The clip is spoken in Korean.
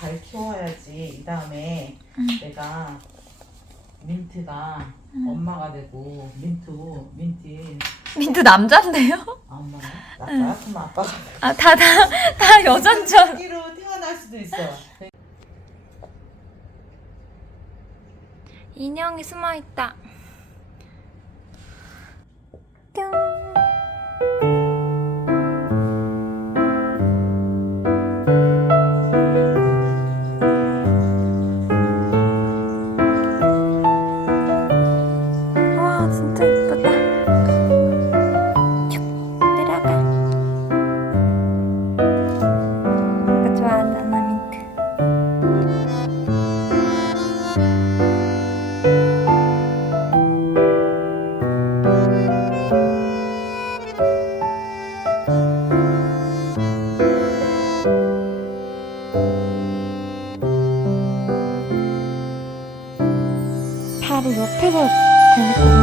잘 키워야지 이 다음에 응. 내가 민트가 엄마가 되고 민트 민트 민트 남잔데요? 아, 엄마가 나빠야? 그럼 아빠가 아, 다, 다, 다 여잔 줄. 끼로 태어날 수도 있어 인형이 숨어 있다. 진짜 이쁘다. 쭉 들어가. 내가 좋아하잖아, 민트. 바로 옆에서 공부하는